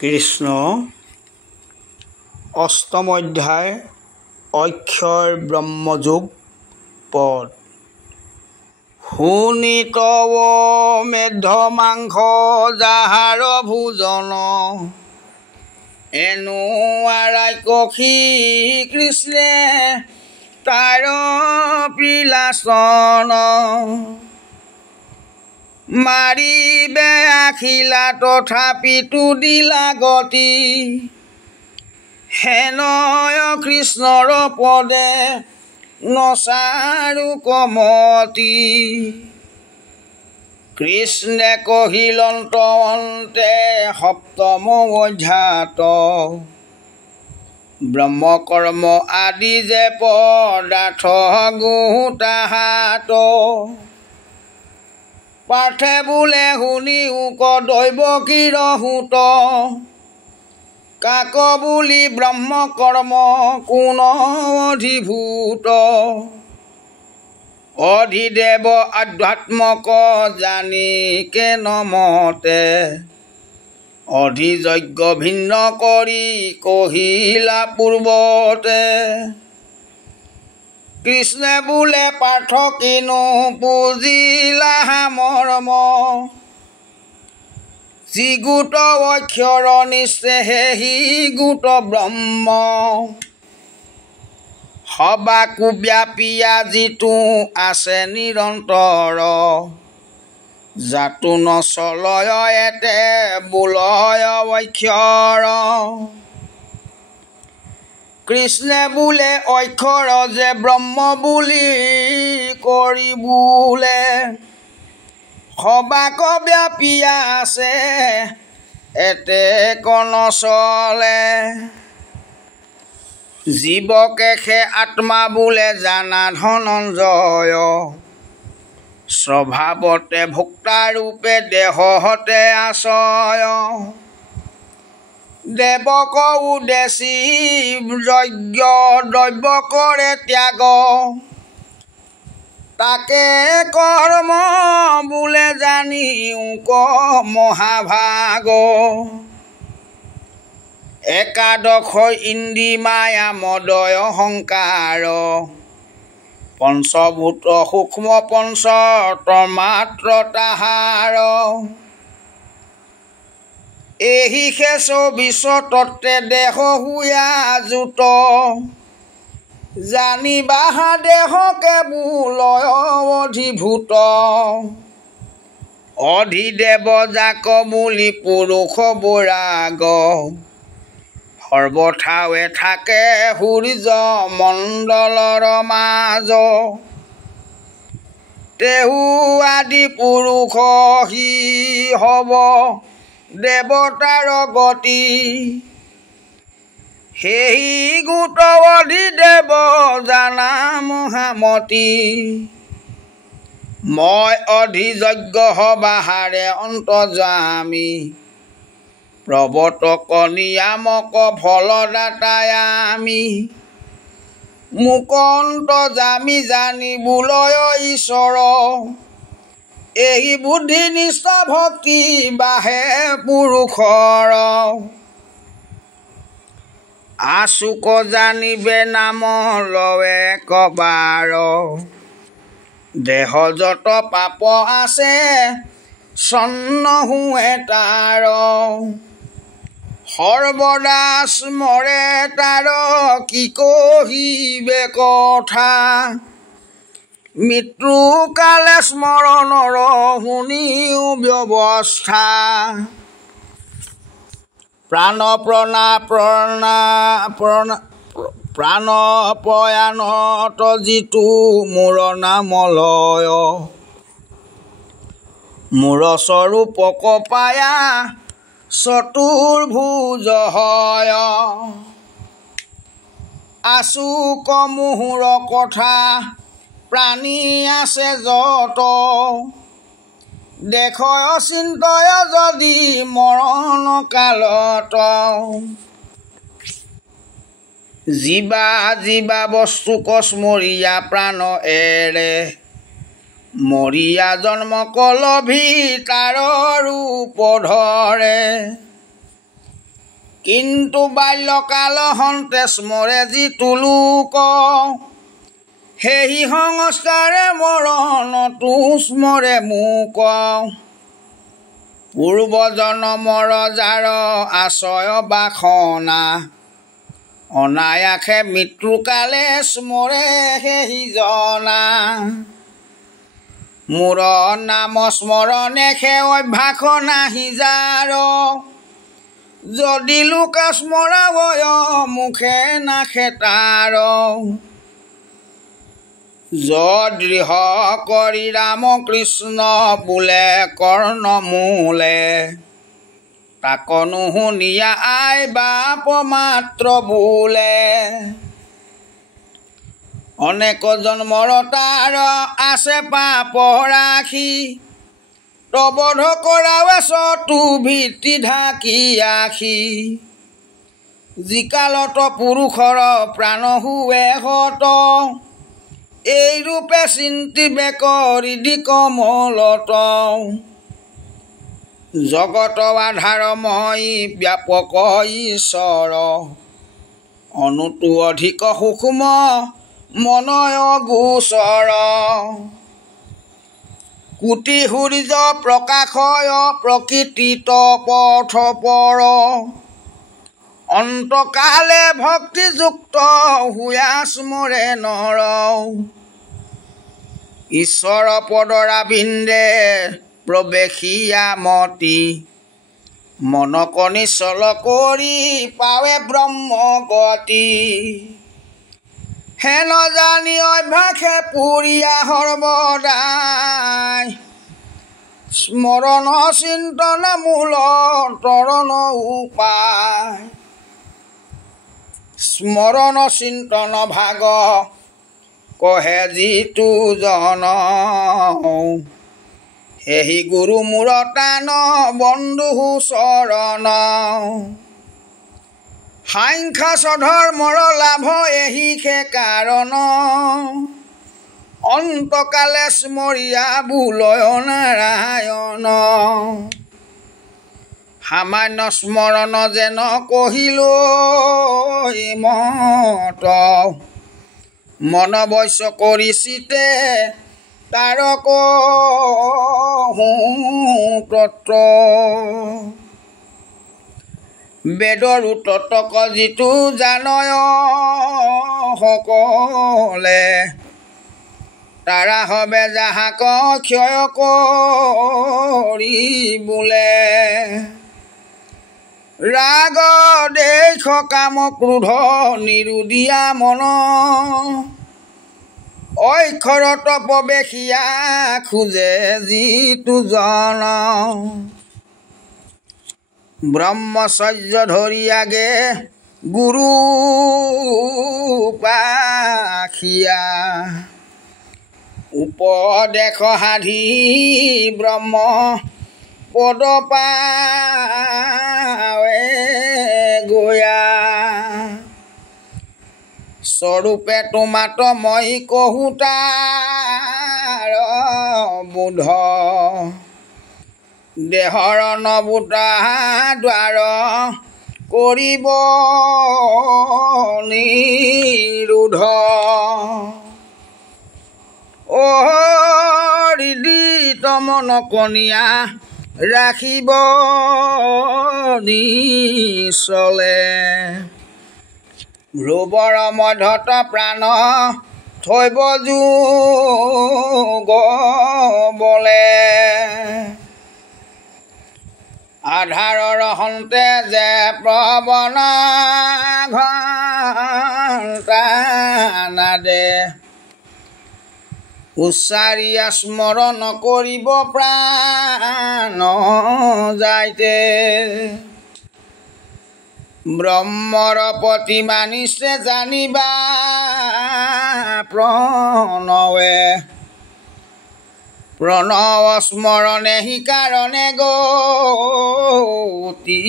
কৃষ্ণ অষ্টম অধ্যায় অক্ষৰ ব্ৰহ্মযোগ পদ শুনিতৱ মেধ মাংস যাহাৰ ভোজন এনো আৰাই কখি কৃষ্ণে তাৰ পিলাচন মাৰিবে আখিলা তথাপিতো দিলা গতি হেনয় কৃষ্ণৰ পদে নচাৰু কমতি কৃষ্ণে কহিলন্ত অন্তে সপ্তম অধ্যায়ত ব্ৰহ্মকৰ্ম আদি যে পদাৰ্থ গোটাহাত পাৰ্থে বোলে শুনি উক দৈৱ কিৰহুত কাক বুলি ব্ৰহ্মকৰ্ম কোন অধিভূত অধিদেৱ আধ্যাত্মক জানি কেন মতে অধিযজ্ঞ ভিন্ন কৰি কহিলা পূৰ্বতে কৃষ্ণে বোলে পাৰ্থ কিনো বুজিলা মৰ্ম যি গোট অক্ষৰ নিশ্চে সি গোট ব্ৰহ্ম সবাকো ব্যাপীয়া যিটো আছে নিৰন্তৰ জাতো নচলয় এতে বোলয় অক্ষৰ কৃষ্ণে বোলে অক্ষৰ যে ব্ৰহ্ম বুলি কৰি বোলে সবাক ব্যাপীয়া আছে এতে নচলে জীৱকে আত্মা বোলে জানা ধনঞ্জয় স্বভাৱতে ভোক্তাৰূপে দেহতে আশ্ৰয় দেৱক উদ্দেশী যজ্ঞ দ্ৰব্য কৰে ত্যাগ তাকে কৰ্ম বোলে জানি উক মহাভাগ একাদশ ইন্দ্ৰী মায়া মদয় অহংকাৰ পঞ্চভূত সূক্ষ্ম পঞ্চ তন্মাত্ৰ তাহাৰ এহি শেষ বিশ্বতত্তে দেহ হুয়া জুত জানিবা দেহকে বোলয় অধিভূত অধিদেৱ যাক বুলি পুৰুষ বৈৰাগ সৰ্বঠাৱে থাকে সূৰ্য মণ্ডলৰ মাজ তেহু আদি পুৰুষ সি হব দেৱতাৰ গতি সেই গোট অধিদেৱ জানা মহামতি মই অধিযজ্ঞ সবাহাৰে অন্তৰ্যামী প্ৰৱৰ্তক নিয়ামক ফলদাতাই আমি মোক অন্তৰ্যামী জানি বোলয় ঈশ্বৰ এই বুদ্ধি নিষ্ঠা ভক্তি বাহে পুৰুষৰ আচুক জানিবে নাম লৱে কবাৰ দেহ যত পাপ আছে চন্ন হুৱে তাৰ সৰ্বদা স্মৰে তাৰ কি কহিবে কথা মৃত্যু কালে স্মৰণৰ শুনিও ব্যৱস্থা প্ৰাণ প্ৰয়াণত যিটো মোৰ নামলয় মোৰ স্বৰূপক পায়া চতুৰ্ভুজ হয় আচুক মুহুৰ কথা প্ৰাণী আছে যত দেখ চিন্তয় যদি মৰণ কালত জীৱা বস্তু কস্মৰীয়া প্ৰাণ এৰে মৰিয়া জন্ম কলভি তাৰ ৰূপ ধৰে কিন্তু বাল্যকাল হন্তে স্মৰে যিটো লোক সেই সংস্কাৰে মৰণতো স্মৰে মোক পূৰ্ব জনমৰ যাৰ আশ্ৰয় বাসনা অনায়াসে মৃত্যুকালে স্মৰে সেই জনা মোৰ নাম স্মৰণে সে অভ্যাস নাহি যাৰ যদি লোক স্মৰাবয় মুখে নাখে তাৰ যদৃহ কৰি ৰাম কৃষ্ণ বোলে কৰ্ণ মূলে তাক নুশুনিয়া আই বাপ মাত্ৰ বোলে অনেক জন্মৰ তাৰ আছে পাপ ৰাখি তবধ কৰাৱাছ তু ভিত্তি ঢাকি আখি যিকালত পুৰুষৰ প্ৰাণ হুৱে হত এই ৰূপে চিন্তিবে কৰি দি কমলত জগত আধাৰময়ী ব্যাপক ঈশ্বৰ অনুটো অধিক সূক্ষ্ম মনয় গোচৰ কোটি সূৰ্য প্ৰকাশয় প্ৰকৃতিত পথ পৰ অন্তকালে ভক্তিযুক্ত হুয়া স্মৰে নৰ ঈশ্বৰ পদৰাবিন্দে প্ৰৱেশিয়া মতি মনক নিশ্চল কৰি পাৱে ব্ৰহ্মগতি হেন জানি অভ্যাসে পুৰিয়া সৰ্বদাই স্মৰণ চিন্তন মূল তৰণ উপায় স্মৰণ চিন্তন ভাগ কহে যিটো জন সেই গুৰু মূৰ টান বন্ধু চৰণ সাংখ্য স্বধৰ্মৰ লাভ এহি সে কাৰণ অন্তকালে স্মৰিয়া বুলয় নাৰায়ণ সামান্য স্মৰণ যেন কহিলৈ মত মন বৈশ্য কৰি চিতে তাৰক তত্ত্ব বেদৰ তত্ত্বক যিটো জানয় সকলে তাৰা হবে যাহাক ক্ষয় কৰি বোলে ৰাগ দেশ কাম ক্ৰোধ নিৰুদিয়া মন অক্ষৰত প্ৰৱেশিয়া খোজে যিটো জন ব্ৰহ্মচৰ্য ধৰিয়াগে গুৰু পাখিয়া উপদেশ সাধি ব্ৰহ্ম পদ পাৱে গয়া স্বৰূপে তোমাত মই কহো তাৰ বোধ দেহৰ নবোতা দ্বাৰ কৰিব নিৰোধ হৃদিত মন কণীয়া ৰাখিব নিচলে ধ্ৰুৱৰ মধ্যত প্ৰাণ থৈব যোগ বলে আধাৰৰ হন্তে যে প্ৰবন ঘণ্টা নাদে উচ্চাৰিয়া স্মৰণ কৰিব প্ৰাণ যাইতে ব্ৰহ্মৰ প্ৰতিমা নিশ্চে জানিবা প্ৰণৱে প্ৰণৱ স্মৰণে হি কাৰণে গতি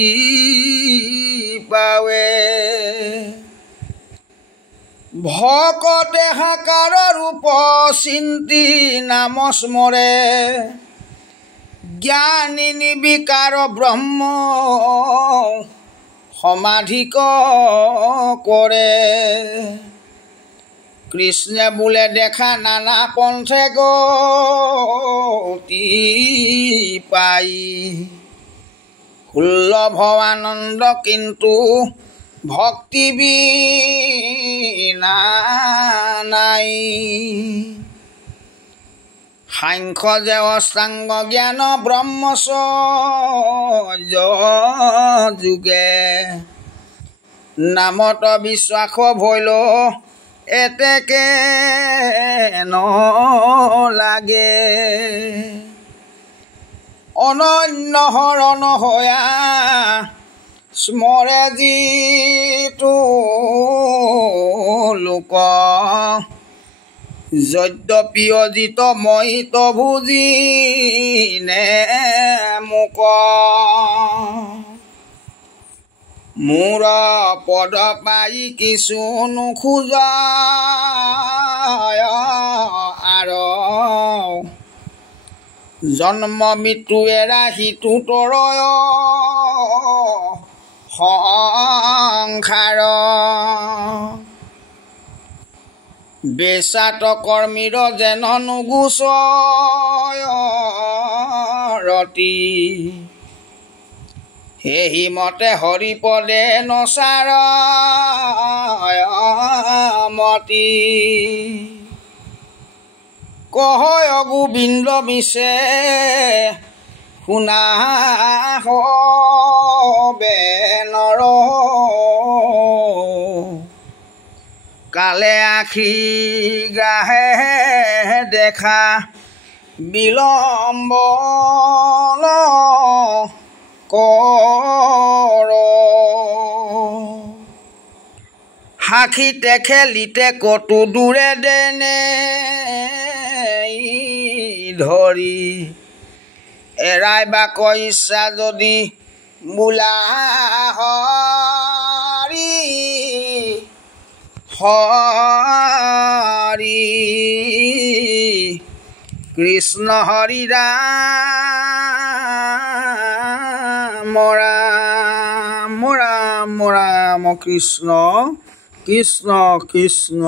পাৱে ভকতে সাকাৰ ৰূপ চিন্তি নাম স্মৰে জ্ঞানী নিবিকাৰ ব্ৰহ্ম সমাধি কৰে কৃষ্ণে বোলে দেখা নানা পন্থে গতি পাই সুলভ আনন্দ কিন্তু ভক্তি বিনা নাই সাংখ্য যে অষ্টাংগ জ্ঞান ব্ৰহ্মচৰ্য যোগে নামত বিশ্বাস ভৈল এতেকে লাগে অনন্য হৰণ হয়া স্মৰে যিটো লোক যদ্যপি অজিত মহিত ভুজি নে মোক মোৰ পদ পাই কিছু নোখোজ আৰু জন্ম মৃত্যু এৰা সিটো তৰয় সংসাৰ বেচাত কৰ্মীৰ যেন নুগুচৰতি সেই মতে হৰিপদে নচাৰ মতি কহয় গোবিন্দ মিছে শুনা হবে নৰ কালে আখি গাহে দেখা বিলম্ব কৰ সাক্ষীতে খেলিতে কতো দূৰে দেনে ধৰি এৰাই বাক ইচ্ছা যদি বোলা হৰি কৃষ্ণ হৰি ৰাম ৰাম ৰাম ৰাম কৃষ্ণ কৃষ্ণ কৃষ্ণ